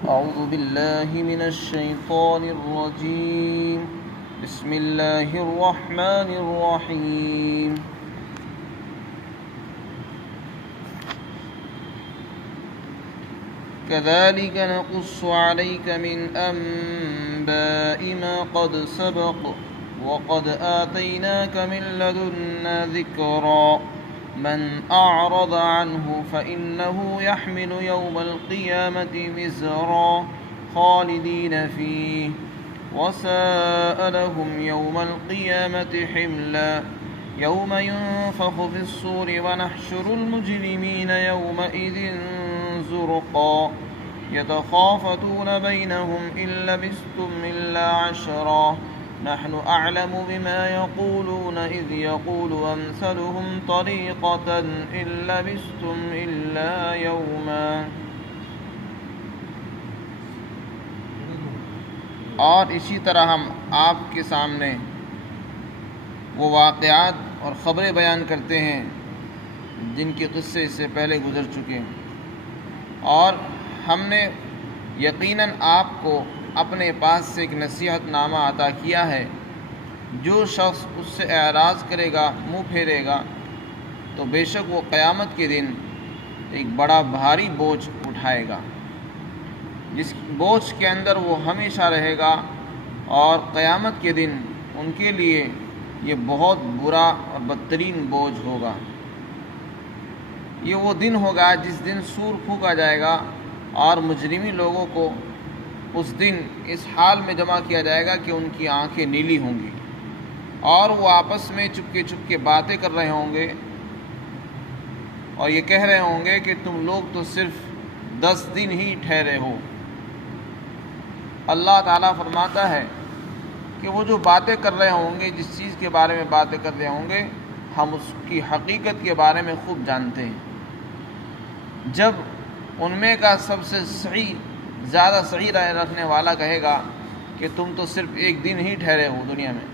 أعوذ بالله من الشيطان الرجيم. بسم الله الرحمن الرحيم. كذلك نقص عليك من أنباء ما قد سبق وقد آتيناك من لدنا ذكرا من أعرض عنه فإنه يحمل يوم القيامة وزرا خالدين فيه وساء لهم يوم القيامة حملا يوم ينفخ في الصور ونحشر المجرمين يومئذ زرقا يتخافتون بينهم إن لبثتم إلا عشرا نحن أعلم بما يقولون إذ يقول أمثلهم طريقة إن لبثتم إلا يوما. اور اسی طرح ہم آپ کے سامنے وہ واقعات اور خبریں بیان کرتے ہیں جن کے قصے اس سے پہلے گزر چکے ہیں، اور ہم نے یقیناً آپ کو اپنے پاس سے ایک نصیحت نامہ عطا کیا ہے. جو شخص اس سے اعراض کرے گا، منہ پھیرے گا، تو بے شک وہ قیامت کے دن ایک بڑا بھاری بوجھ اٹھائے گا، جس بوجھ کے اندر وہ ہمیشہ رہے گا، اور قیامت کے دن ان کے لیے یہ بہت برا اور بدترین بوجھ ہوگا. یہ وہ دن ہوگا جس دن سور پھونکا جائے گا اور مجرمی لوگوں کو اس دن اس حال میں جمع کیا جائے گا کہ ان کی آنکھیں نیلی ہوں گی، اور وہ آپس میں چپ کے باتیں کر رہے ہوں گے اور یہ کہہ رہے ہوں گے کہ تم لوگ تو صرف 10 دن ہی ٹھہرے ہو. اللہ تعالیٰ فرماتا ہے کہ وہ جو باتیں کر رہے ہوں گے، جس چیز کے بارے میں باتیں کر رہے ہوں گے، ہم اس کی حقیقت کے بارے میں خوب جانتے ہیں. جب ان میں کا سب سے زیادہ صحیح رائے رکھنے والا کہے گا کہ تم تو صرف 1 دن ہی ٹھہرے ہو دنیا میں.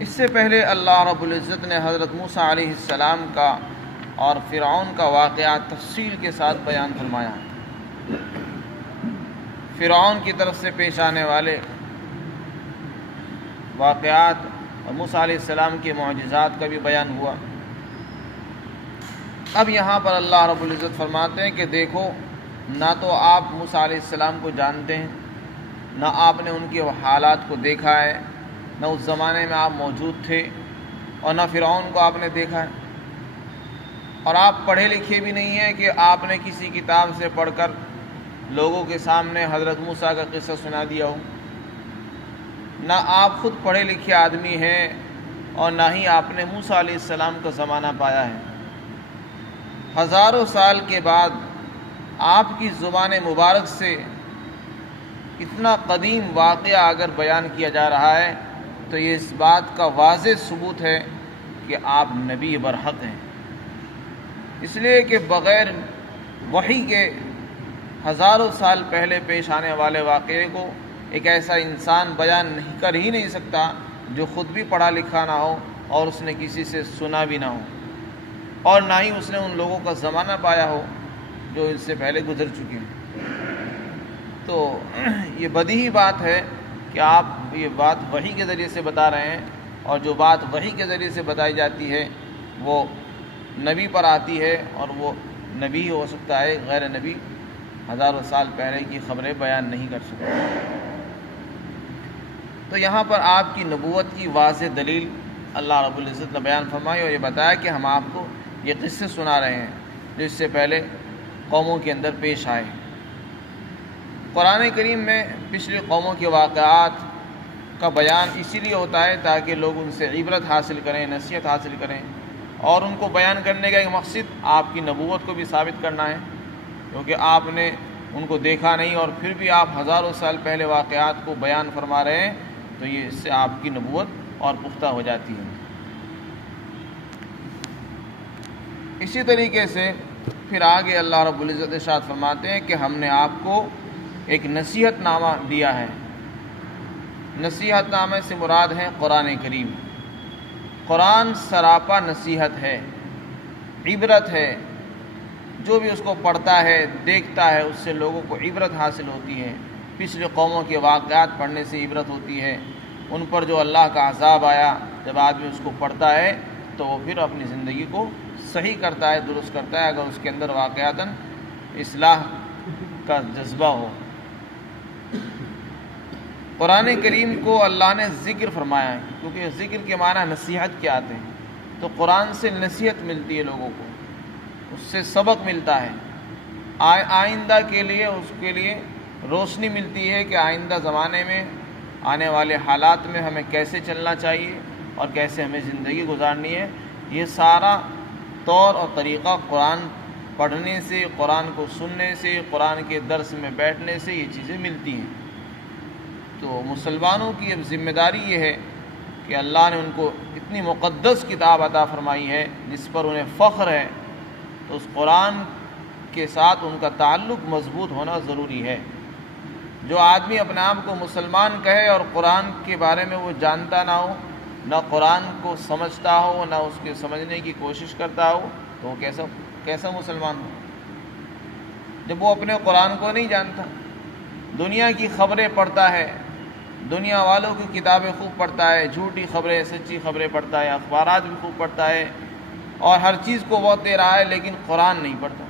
اس سے پہلے اللہ رب العزت نے حضرت موسیٰ علیہ السلام کا اور فرعون کا واقعات تفصیل کے ساتھ بیان فرمایا ہے. فرعون کی طرف سے پیش آنے والے واقعات اور موسیٰ علیہ السلام کے معجزات کا بھی بیان ہوا. اب یہاں پر اللہ رب العزت فرماتے ہیں کہ دیکھو، نہ تو آپ موسیٰ علیہ السلام کو جانتے ہیں، نہ آپ نے ان کے حالات کو دیکھا ہے، نہ اس زمانے میں آپ موجود تھے، اور نہ فرعون کو آپ نے دیکھا ہے، اور آپ پڑھے لکھے بھی نہیں ہیں کہ آپ نے کسی کتاب سے پڑھ کر لوگوں کے سامنے حضرت موسیٰ کا قصہ سنا دیا ہو. نہ آپ خود پڑھے لکھے آدمی ہیں، اور نہ ہی آپ نے موسیٰ علیہ السلام کا زمانہ پایا ہے. ہزاروں سال کے بعد آپ کی زبان مبارک سے اتنا قدیم واقعہ اگر بیان کیا جا رہا ہے تو یہ اس بات کا واضح ثبوت ہے کہ آپ نبی برحق ہیں. اس لیے کہ بغیر وحی کے ہزاروں سال پہلے پیش آنے والے واقعے کو ایک ایسا انسان بیان کر ہی نہیں سکتا جو خود بھی پڑھا لکھا نہ ہو اور اس نے کسی سے سنا بھی نہ ہو، اور نہ ہی اس نے ان لوگوں کا زمانہ پایا ہو جو اس سے پہلے گزر چکے ہیں. تو یہ بدیہی بات ہے کہ آپ یہ بات وحی کے ذریعے سے بتا رہے ہیں، اور جو بات وحی کے ذریعے سے بتائی جاتی ہے وہ نبی پر آتی ہے، اور وہ نبی ہو سکتا ہے، غیر نبی ہزاروں سال پہلے کی خبریں بیان نہیں کر سکتے. تو یہاں پر آپ کی نبوت کی واضح دلیل اللہ رب العزت نے بیان فرمائی، اور یہ بتایا کہ ہم آپ کو یہ قصے سنا رہے ہیں جو اس سے پہلے قوموں کے اندر پیش آئے. قرآن کریم میں پچھلی قوموں کے واقعات کا بیان اسی لیے ہوتا ہے تاکہ لوگ ان سے عبرت حاصل کریں، نصیحت حاصل کریں، اور ان کو بیان کرنے کا ایک مقصد آپ کی نبوت کو بھی ثابت کرنا ہے، کیونکہ آپ نے ان کو دیکھا نہیں اور پھر بھی آپ ہزاروں سال پہلے واقعات کو بیان فرما رہے ہیں، تو یہ اس سے آپ کی نبوت اور پختہ ہو جاتی ہے. اسی طریقے سے پھر آگے اللہ رب العزت ارشاد فرماتے ہیں کہ ہم نے آپ کو ایک نصیحت نامہ دیا ہے. نصیحت نامے سے مراد ہے قرآن کریم. قرآن سراپا نصیحت ہے، عبرت ہے، جو بھی اس کو پڑھتا ہے دیکھتا ہے اس سے لوگوں کو عبرت حاصل ہوتی ہے، پچھلے قوموں کے واقعات پڑھنے سے عبرت ہوتی ہے، ان پر جو اللہ کا عذاب آیا جب آدمی اس کو پڑھتا ہے تو وہ پھر اپنی زندگی کو صحیح کرتا ہے، درست کرتا ہے، اگر اس کے اندر واقعتاً اصلاح کا جذبہ ہو۔ قرآن کریم کو اللہ نے ذکر فرمایا ہے، کیونکہ ذکر کے معنی نصیحت کے آتے ہیں، تو قرآن سے نصیحت ملتی ہے لوگوں کو، اس سے سبق ملتا ہے، آئندہ کے لیے اس کے لیے روشنی ملتی ہے کہ آئندہ زمانے میں آنے والے حالات میں ہمیں کیسے چلنا چاہیے اور کیسے ہمیں زندگی گزارنی ہے۔ یہ سارا طور اور طریقہ قرآن پڑھنے سے، قرآن کو سننے سے، قرآن کے درس میں بیٹھنے سے یہ چیزیں ملتی ہیں۔ تو مسلمانوں کی اب ذمہ داری یہ ہے کہ اللہ نے ان کو اتنی مقدس کتاب عطا فرمائی ہے جس پر انہیں فخر ہے، تو اس قرآن کے ساتھ ان کا تعلق مضبوط ہونا ضروری ہے۔ جو آدمی اپنے آپ کو مسلمان کہے اور قرآن کے بارے میں وہ جانتا نہ ہو، نہ قرآن کو سمجھتا ہو، نہ اس کے سمجھنے کی کوشش کرتا ہو، تو وہ کیسا مسلمان ہو جب وہ اپنے قرآن کو نہیں جانتا؟ دنیا کی خبریں پڑھتا ہے، دنیا والوں کی کتابیں خوب پڑھتا ہے، جھوٹی خبریں سچی خبریں پڑھتا ہے، اخبارات بھی خوب پڑھتا ہے اور ہر چیز کو وقت دے رہا ہے، لیکن قرآن نہیں پڑھتا۔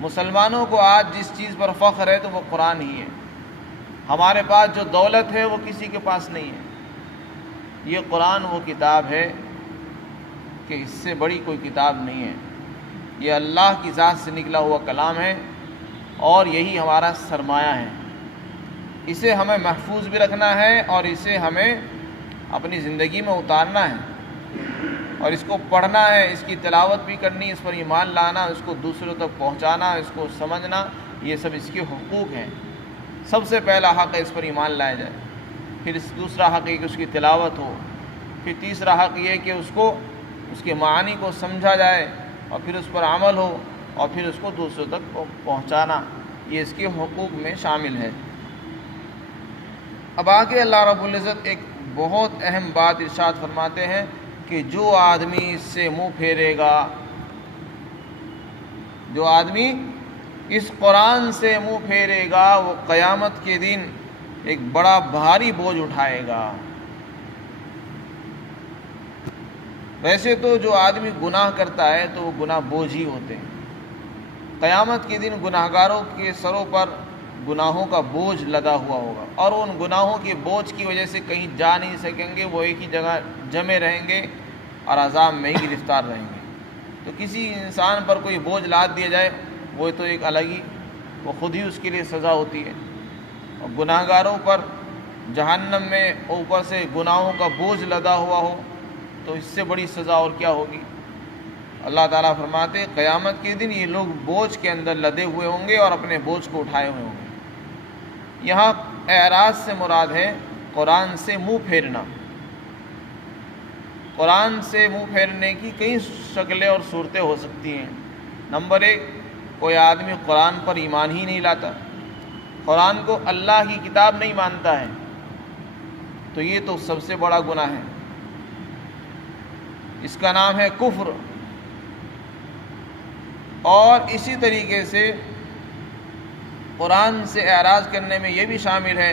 مسلمانوں کو آج جس چیز پر فخر ہے تو وہ قرآن ہی ہے۔ ہمارے پاس جو دولت ہے وہ کسی کے پاس نہیں ہے، یہ قرآن وہ کتاب ہے کہ اس سے بڑی کوئی کتاب نہیں ہے۔ یہ اللہ کی ذات سے نکلا ہوا کلام ہے اور یہی ہمارا سرمایہ ہے۔ اسے ہمیں محفوظ بھی رکھنا ہے اور اسے ہمیں اپنی زندگی میں اتارنا ہے اور اس کو پڑھنا ہے، اس کی تلاوت بھی کرنی، اس پر ایمان لانا، اس کو دوسروں تک پہنچانا، اس کو سمجھنا، یہ سب اس کے حقوق ہیں۔ سب سے پہلا حق ہے اس پر ایمان لایا جائے، پھر دوسرا حق یہ کہ اس کی تلاوت ہو، پھر تیسرا حق یہ کہ اس کے معانی کو سمجھا جائے اور پھر اس پر عمل ہو اور پھر اس کو دوسروں تک پہنچانا، یہ اس کے حقوق میں شامل ہے۔ اب آگے اللہ رب العزت ایک بہت اہم بات ارشاد فرماتے ہیں کہ جو آدمی اس سے منہ پھیرے گا، جو آدمی اس قرآن سے منہ پھیرے گا، وہ قیامت کے دن ایک بڑا بھاری بوجھ اٹھائے گا۔ ویسے تو جو آدمی گناہ کرتا ہے تو وہ گناہ بوجھ ہی ہوتے ہیں۔ قیامت کے دن گناہگاروں کے سروں پر گناہوں کا بوجھ لدا ہوا ہوگا اور ان گناہوں کے بوجھ کی وجہ سے کہیں جا نہیں سکیں گے، وہ ایک ہی جگہ جمے رہیں گے اور عذاب میں ہی گرفتار رہیں گے۔ تو کسی انسان پر کوئی بوجھ لاد دیا جائے وہ تو ایک الگ ہی، وہ خود ہی اس کے لیے سزا ہوتی ہے، اور گناہگاروں پر جہنم میں اوپر سے گناہوں کا بوجھ لدا ہوا ہو تو اس سے بڑی سزا اور کیا ہوگی۔ اللہ تعالیٰ فرماتے قیامت کے دن یہ لوگ بوجھ کے اندر لدے ہوئے ہوں گے اور اپنے بوجھ کو اٹھائے ہوئے ہوں گے۔ یہاں اعراض سے مراد ہے قرآن سے منہ پھیرنا۔ قرآن سے منہ پھیرنے کی کئی شکلیں اور صورتیں ہو سکتی ہیں۔ نمبر 1، کوئی آدمی قرآن پر ایمان ہی نہیں لاتا، قرآن کو اللہ کی کتاب نہیں مانتا ہے، تو یہ تو سب سے بڑا گناہ ہے، اس کا نام ہے کفر۔ اور اسی طریقے سے قرآن سے اعراض کرنے میں یہ بھی شامل ہے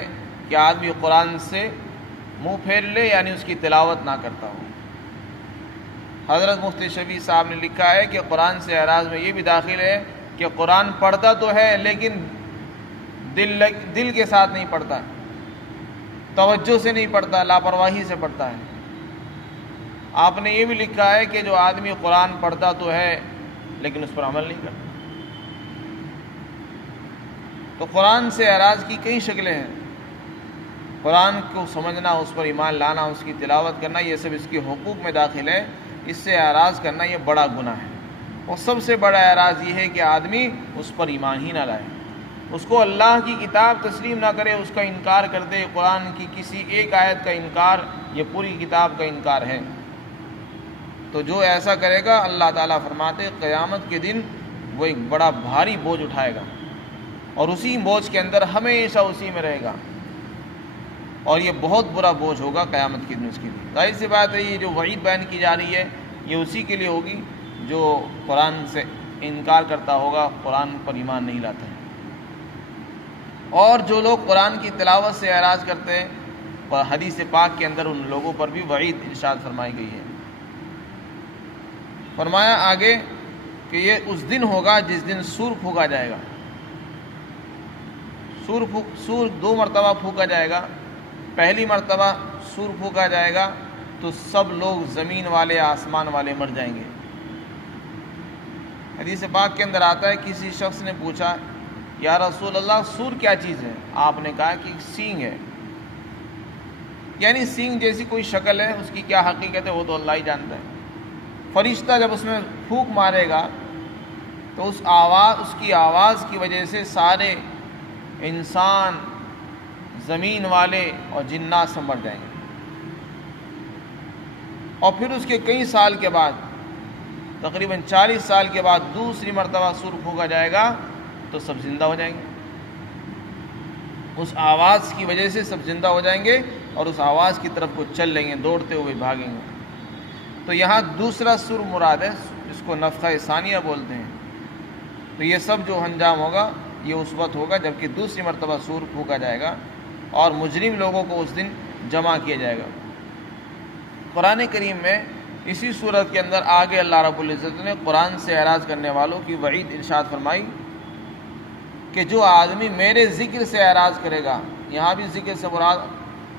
کہ آدمی قرآن سے منہ پھیر لے، یعنی اس کی تلاوت نہ کرتا ہو۔ حضرت مفتی شفیع صاحب نے لکھا ہے کہ قرآن سے اعراض میں یہ بھی داخل ہے کہ قرآن پڑھتا تو ہے لیکن دل کے ساتھ نہیں پڑھتا، توجہ سے نہیں پڑھتا، لاپرواہی سے پڑھتا ہے۔ آپ نے یہ بھی لکھا ہے کہ جو آدمی قرآن پڑھتا تو ہے لیکن اس پر عمل نہیں کرتا۔ تو قرآن سے اعراض کی کئی شکلیں ہیں۔ قرآن کو سمجھنا، اس پر ایمان لانا، اس کی تلاوت کرنا، یہ سب اس کے حقوق میں داخل ہے۔ اس سے اعراض کرنا یہ بڑا گناہ ہے، اور سب سے بڑا اعراض یہ ہے کہ آدمی اس پر ایمان ہی نہ لائے، اس کو اللہ کی کتاب تسلیم نہ کرے، اس کا انکار کر دے۔ قرآن کی کسی ایک آیت کا انکار یہ پوری کتاب کا انکار ہے۔ تو جو ایسا کرے گا، اللہ تعالیٰ فرماتے قیامت کے دن وہ ایک بڑا بھاری بوجھ اٹھائے گا اور اسی بوجھ کے اندر ہمیشہ اسی میں رہے گا، اور یہ بہت برا بوجھ ہوگا قیامت کے دن اس کے لیے۔ ظاہر سی بات ہے یہ جو وعید بیان کی جا رہی ہے یہ اسی کے لیے ہوگی جو قرآن سے انکار کرتا ہوگا، قرآن پر ایمان نہیں لاتا ہے۔ اور جو لوگ قرآن کی تلاوت سے اعراض کرتے ہیں، حدیث پاک کے اندر ان لوگوں پر بھی وعید ارشاد فرمائی گئی ہے۔ فرمایا آگے کہ یہ اس دن ہوگا جس دن سور پھونکا جائے گا۔ سور 2 مرتبہ پھونکا جائے گا۔ پہلی مرتبہ سور پھونکا جائے گا تو سب لوگ زمین والے آسمان والے مر جائیں گے۔ حدیث پاک کے اندر آتا ہے کسی شخص نے پوچھا یا رسول اللہ سور کیا چیز ہے؟ آپ نے کہا کہ سینگ ہے، یعنی سینگ جیسی کوئی شکل ہے، اس کی کیا حقیقت ہے وہ تو اللہ ہی جانتا ہے۔ فرشتہ جب اس میں پھونک مارے گا تو اس کی آواز کی وجہ سے سارے انسان، زمین والے اور جنات سب مر جائیں گے، اور پھر اس کے کئی سال کے بعد، تقریباً 40 سال کے بعد دوسری مرتبہ سور پھونکا جائے گا تو سب زندہ ہو جائیں گے۔ اس آواز کی وجہ سے سب زندہ ہو جائیں گے اور اس آواز کی طرف کو چل لیں گے، دوڑتے ہوئے بھاگیں گے۔ تو یہاں دوسرا سور مراد ہے، جس کو نفخہ ثانیہ بولتے ہیں۔ تو یہ سب جو انجام ہوگا یہ اس وقت ہوگا جبکہ دوسری مرتبہ سور پھونکا جائے گا اور مجرم لوگوں کو اس دن جمع کیا جائے گا۔ قرآن کریم میں اسی صورت کے اندر آگے اللہ رب العزت نے قرآن سے اعراض کرنے والوں کی وعید ارشاد فرمائی کہ جو آدمی میرے ذکر سے اعراض کرے گا، یہاں بھی ذکر سے مراد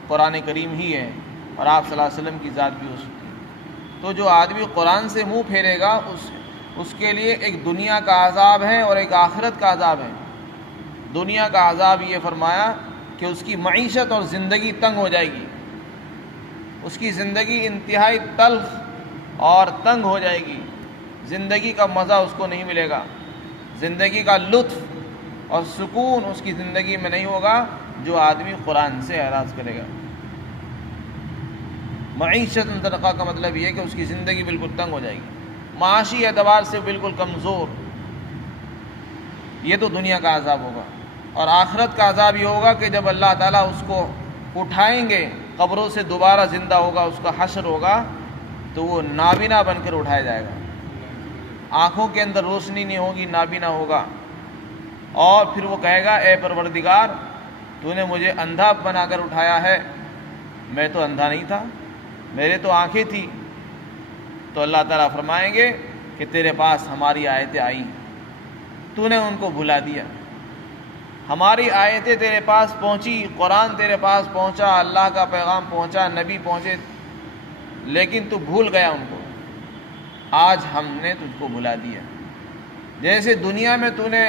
قرآن کریم ہی ہے اور آپ صلی اللہ علیہ وسلم کی ذات بھی ہو سکتی ہے۔ تو جو آدمی قرآن سے منہ پھیرے گا اس کے لیے ایک دنیا کا عذاب ہے اور ایک آخرت کا عذاب ہے۔ دنیا کا عذاب یہ فرمایا کہ اس کی معیشت اور زندگی تنگ ہو جائے گی، اس کی زندگی انتہائی تلخ اور تنگ ہو جائے گی، زندگی کا مزہ اس کو نہیں ملے گا، زندگی کا لطف اور سکون اس کی زندگی میں نہیں ہوگا جو آدمی قرآن سے اعراض کرے گا۔ معیشت منطقہ کا مطلب یہ ہے کہ اس کی زندگی بالکل تنگ ہو جائے گی، معاشی اعتبار سے بالکل کمزور۔ یہ تو دنیا کا عذاب ہوگا، اور آخرت کا عذاب یہ ہوگا کہ جب اللہ تعالیٰ اس کو اٹھائیں گے، قبروں سے دوبارہ زندہ ہوگا، اس کا حشر ہوگا تو وہ نابینا بن کر اٹھایا جائے گا، آنکھوں کے اندر روشنی نہیں ہوگی، نابینا ہوگا، اور پھر وہ کہے گا اے پروردگار تو نے مجھے اندھا بنا کر اٹھایا ہے، میں تو اندھا نہیں تھا، میرے تو آنکھیں تھیں۔ تو اللہ تعالیٰ فرمائیں گے کہ تیرے پاس ہماری آیتیں آئیں، تو نے ان کو بھلا دیا، ہماری آیتیں تیرے پاس پہنچی، قرآن تیرے پاس پہنچا، اللہ کا پیغام پہنچا، نبی پہنچے، لیکن تو بھول گیا ان کو۔ آج ہم نے تجھ کو بھلا دیا، جیسے دنیا میں تو نے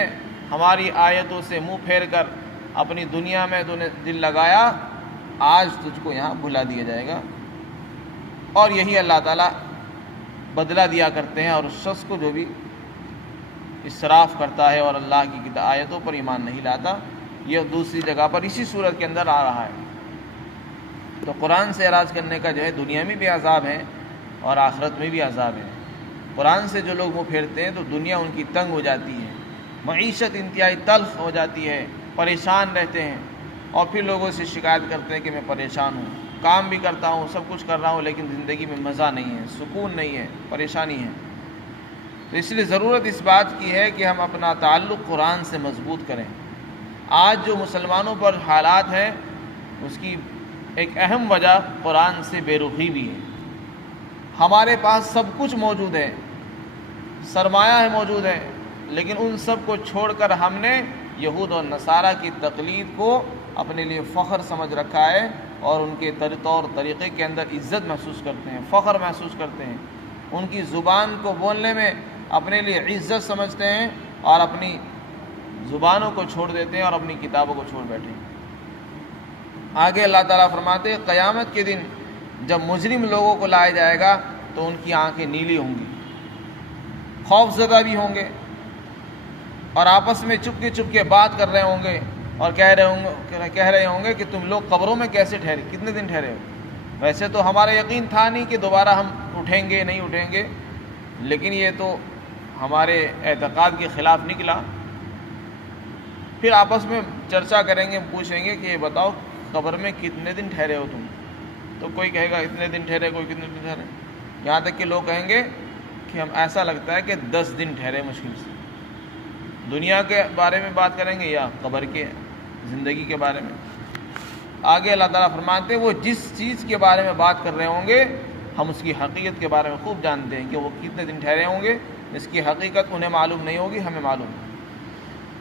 ہماری آیتوں سے منہ پھیر کر اپنی دنیا میں تو نے دل لگایا، آج تجھ کو یہاں بھلا دیا جائے گا۔ اور یہی اللہ تعالیٰ بدلہ دیا کرتے ہیں، اور اس شخص کو جو بھی اسراف کرتا ہے اور اللہ کی آیتوں پر ایمان نہیں لاتا، یہ دوسری جگہ پر اسی صورت کے اندر آ رہا ہے۔ تو قرآن سے اعراض کرنے کا جو ہے دنیا میں بھی عذاب ہے اور آخرت میں بھی عذاب ہے۔ قرآن سے جو لوگ منہ پھیرتے ہیں تو دنیا ان کی تنگ ہو جاتی ہے، معیشت انتہائی تلخ ہو جاتی ہے، پریشان رہتے ہیں، اور پھر لوگوں سے شکایت کرتے ہیں کہ میں پریشان ہوں، کام بھی کرتا ہوں، سب کچھ کر رہا ہوں، لیکن زندگی میں مزہ نہیں ہے، سکون نہیں ہے، پریشانی ہے۔ تو اس لیے ضرورت اس بات کی ہے کہ ہم اپنا تعلق قرآن سے مضبوط کریں۔ آج جو مسلمانوں پر حالات ہیں اس کی ایک اہم وجہ قرآن سے بے رخی بھی ہے۔ ہمارے پاس سب کچھ موجود ہے، سرمایہ ہے موجود ہے، لیکن ان سب کو چھوڑ کر ہم نے یہود اور نصارہ کی تقلید کو اپنے لیے فخر سمجھ رکھا ہے، اور ان کے طور طریقے کے اندر عزت محسوس کرتے ہیں، فخر محسوس کرتے ہیں، ان کی زبان کو بولنے میں اپنے لیے عزت سمجھتے ہیں، اور اپنی زبانوں کو چھوڑ دیتے ہیں اور اپنی کتابوں کو چھوڑ بیٹھے ہیں۔ آگے اللہ تعالیٰ فرماتے ہیں قیامت کے دن جب مجرم لوگوں کو لایا جائے گا تو ان کی آنکھیں نیلی ہوں گی، خوف زدہ بھی ہوں گے، اور آپس میں چپ کے بات کر رہے ہوں گے اور کہہ رہے ہوں گے کہ تم لوگ قبروں میں کیسے ٹھہرے، کتنے دن ٹھہرے ہو؟ ویسے تو ہمارا یقین تھا نہیں کہ دوبارہ ہم اٹھیں گے نہیں اٹھیں گے، لیکن یہ تو ہمارے اعتقاد کے خلاف نکلا۔ پھر آپس میں چرچا کریں گے، پوچھیں گے کہ یہ بتاؤ قبر میں کتنے دن ٹھہرے ہو تم؟ تو کوئی کہے گا اتنے دن ٹھہرے، کوئی کتنے دن ٹھہرے، یہاں تک کہ لوگ کہیں گے کہ ہم ایسا لگتا ہے کہ 10 دن ٹھہرے مشکل سے. دنیا کے بارے میں بات کریں گے یا قبر کے زندگی کے بارے میں؟ آگے اللہ تعالیٰ فرماتے ہیں وہ جس چیز کے بارے میں بات کر رہے ہوں گے ہم اس کی حقیقت کے بارے میں خوب جانتے ہیں کہ وہ کتنے دن ٹھہرے ہوں گے. اس کی حقیقت انہیں معلوم نہیں ہوگی، ہمیں معلوم ہے.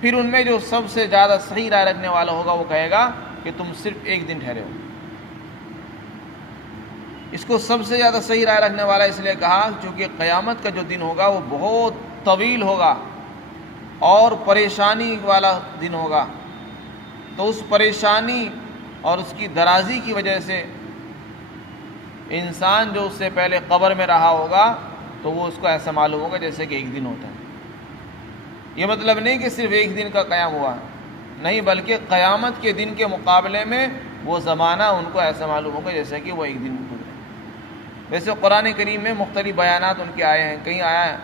پھر ان میں جو سب سے زیادہ صحیح رائے رکھنے والا ہوگا وہ کہے گا کہ تم صرف 1 دن ٹھہرے ہو. اس کو سب سے زیادہ صحیح رائے رکھنے والا اس لیے کہا کیونکہ قیامت کا جو دن ہوگا وہ بہت طویل ہوگا اور پریشانی والا دن ہوگا. تو اس پریشانی اور اس کی درازی کی وجہ سے انسان جو اس سے پہلے قبر میں رہا ہوگا تو وہ اس کو ایسا معلوم ہوگا جیسے کہ 1 دن ہوتا ہے. یہ مطلب نہیں کہ صرف 1 دن کا قیام ہوا، نہیں، بلکہ قیامت کے دن کے مقابلے میں وہ زمانہ ان کو ایسا معلوم ہوگا جیسے کہ وہ 1 دن گزرے. ویسے قرآن کریم میں مختلف بیانات ان کے آئے ہیں. کہیں آیا ہے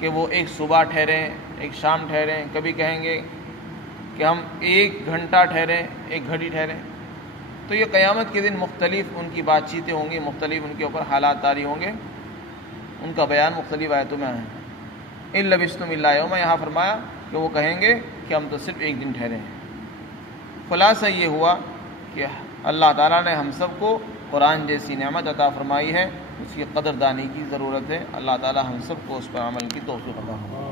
کہ وہ 1 صبح ٹھہریں، 1 شام ٹھہریں، کبھی کہیں گے کہ ہم 1 گھنٹہ ٹھہریں، 1 گھڑی ٹھہریں. تو یہ قیامت کے دن مختلف ان کی بات چیتیں ہوں گی، مختلف ان کے اوپر حالات طاری ہوں گے. ان کا بیان مختلف آیتوں میں آیا ہے. ان لبثتم الا یوما، یہاں فرمایا کہ وہ کہیں گے کہ ہم تو صرف 1 دن ٹھہرے ہیں. خلاصہ یہ ہوا کہ اللہ تعالیٰ نے ہم سب کو قرآن جیسی نعمت عطا فرمائی ہے، اس کی قدردانی کی ضرورت ہے. اللہ تعالیٰ ہم سب کو اس پر عمل کی توفیق عطا فرمائے.